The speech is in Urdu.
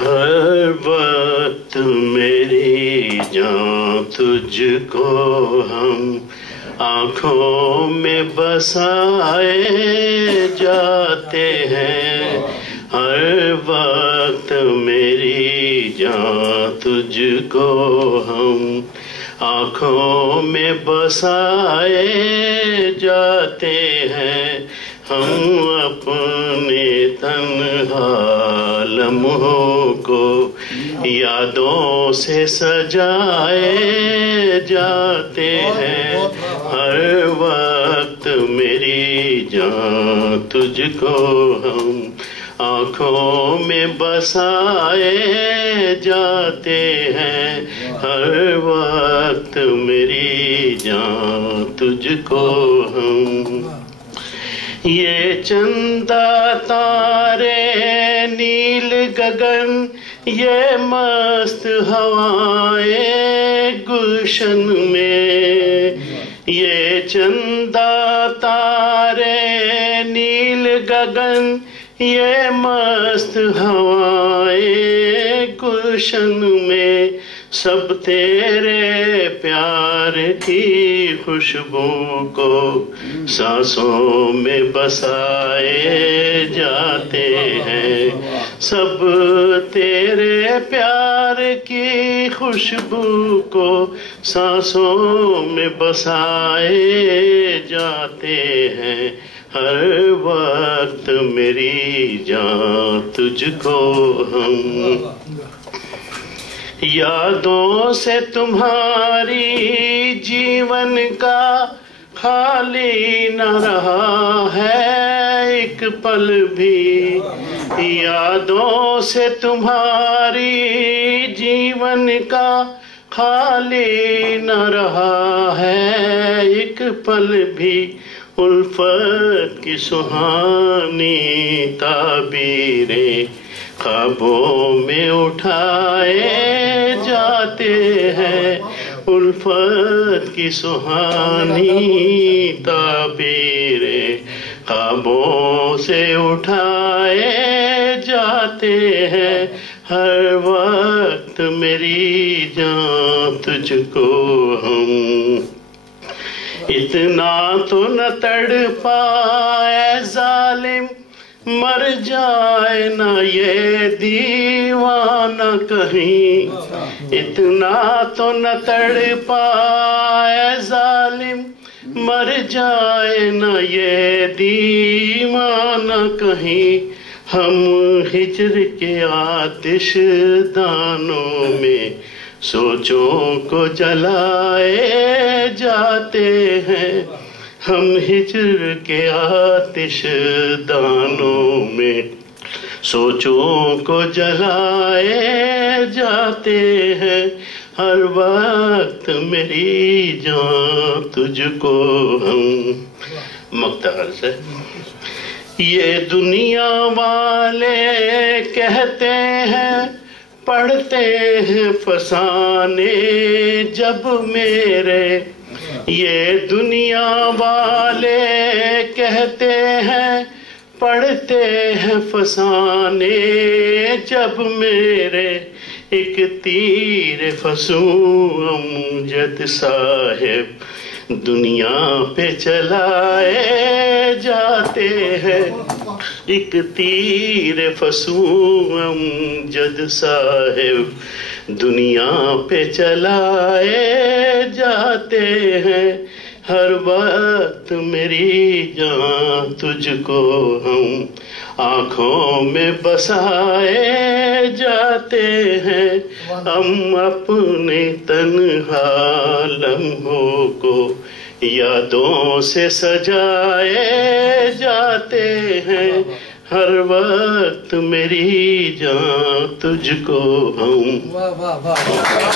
ہر وقت میری جان تجھ کو ہم آنکھوں میں بسائے جاتے ہیں. ہر وقت میری جان تجھ کو ہم آنکھوں میں بسائے جاتے ہیں. ہم اپنے تنہا لمحوں کو یادوں سے سجائے جاتے ہیں. ہر وقت میری جان تجھ کو ہم آنکھوں میں بسائے جاتے ہیں. ہر وقت میری جان تجھ کو ہم. یہ چندہ تارے نیل گگن یہ مست ہوائیں گلشن میں. یہ چندہ تارے نیل گگن یہ مست ہوائیں گلشن میں. سب تیرے پیار کی خوشبو کو سانسوں میں بسائے جاتے ہیں. سب تیرے پیار کی خوشبو کو سانسوں میں بسائے جاتے ہیں. ہر وقت میری جان تجھ کو ہم یادوں سے تمہاری جیون کا خالی نہ رہا ہے ایک پل بھی. یادوں سے تمہاری جیون کا خالی نہ رہا ہے ایک پل بھی. الفت کی سہانی تعبیریں خوابوں میں اٹھائے جاتے ہیں. الفت کی سہانی تعبیریں خوابوں سے اٹھائے جاتے ہیں. ہر وقت میری جان تجھ کو ہم اتنا تو نہ تڑپا اے ظالم مر جائے نہ یہ دیوانہ کہیں. اتنا تو نہ تڑپا اے ظالم مر جائے نہ یہ دیوانہ کہیں. ہم ہجر کے آتش دانوں میں سوچوں کو جلائے جاتے ہیں. ہم ہجر کے آتش دانوں میں سوچوں کو جلائے جاتے ہیں. ہر وقت میری جان تجھ کو ہم مقتہر سے. یہ دنیا والے کہتے ہیں پڑھتے ہیں فسانے جب میرے. یہ دنیا والے کہتے ہیں پڑھتے ہیں فسانے جب میرے. ایک تیر فسوں امجد صاحب دنیا پہ چلائے جاتے ہیں. ایک تیر فسوں امجد صاحب دنیا پہ چلائے جاتے ہیں. ہر وقت میری جان تجھ کو ہم آنکھوں میں بسائے جاتے ہیں. ہم اپنے تنہا لمحوں کو یادوں سے سجائے جاتے ہیں. ہر وقت میری جان تجھ کو ہم